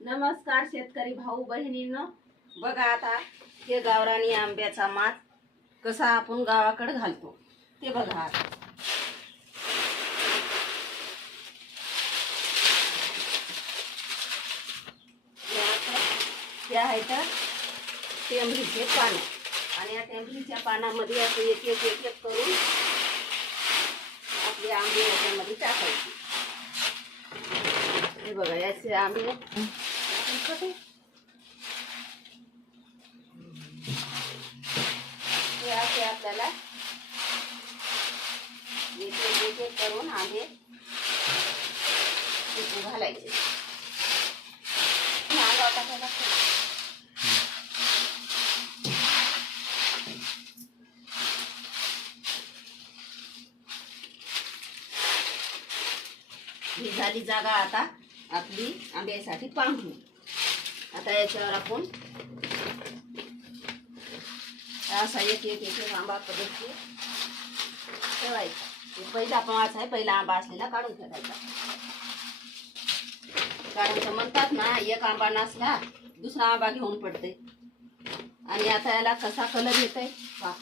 नमस्कार शेतकरी भाऊ बहिणींनो, बघा आता हे गावरानी आंब्याचा मात कसा आपण गावाकडे घालतो ते बघा. हे आहेत टेंभरीचे पानं आणि या टेंभरीच्या पानामध्ये असं एक एक एक एक करून आपले आंबे याच्यामध्ये टाकायचे. हे बघा याचे आंबे हे असे आपल्याला एक एक एक करून आंबे घालायचे. टाकायला ही झाली जागा आता आपली आंब्यासाठी पांघरू. आता याच्यावर आपण असा एक एक एक आंबा पद्धतीने ठेवायचा. पहिला पाच आहे, पहिला आंबा असलेला काढून फेकायचा. कारण तर म्हणतात ना, एक आंबा नसला दुसरा आंबा घेऊन पडते. आणि आता याला कसा कलर येतोय पहा.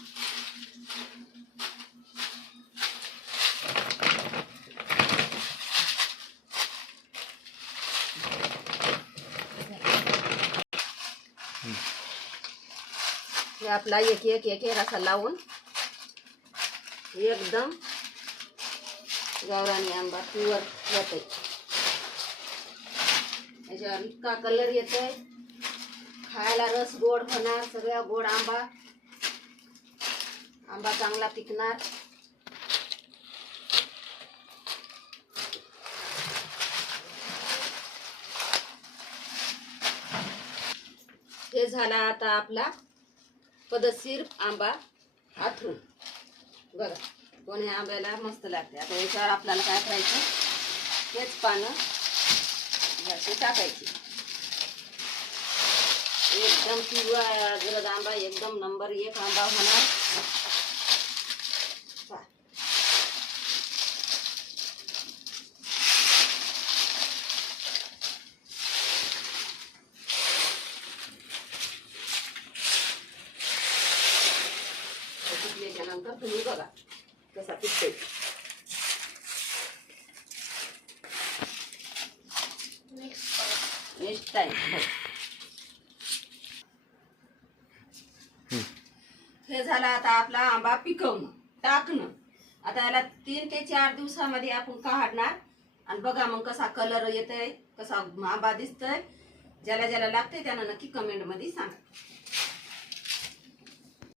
हे आपला एक एक एक एक असा लावून एकदम गावरानी आंबा प्युअर येतोय. याच्यावर इतका कलर येतोय, खायला रस गोड होणार, सगळ्या गोड आंबा आंबा चांगला पिकणार. हे झाला आता आपला पद्धतशीर आंबा आथरून. बघा कोण्या आंब्याला मस्त लागते. आता याच्यावर आपल्याला काय करायचं, हेच पानं असे टाकायचे. एकदम पिवळा गरज आंबा, एकदम नंबर एक आंबा होणार. पिकल्यानंतर तुम्ही बघा कसा पिकतोय. नेक्स्ट टाइम हे झालं आता आपला आंबा पिकवणं टाकणं. आता याला 3 ते 4 दिवसामध्ये आपण काढणार. आणि बघा मग कसा कलर येतोय, कसा आंबा दिसतोय. ज्याला ज्याला लागतंय त्यानं नक्की कमेंट मध्ये सांगा.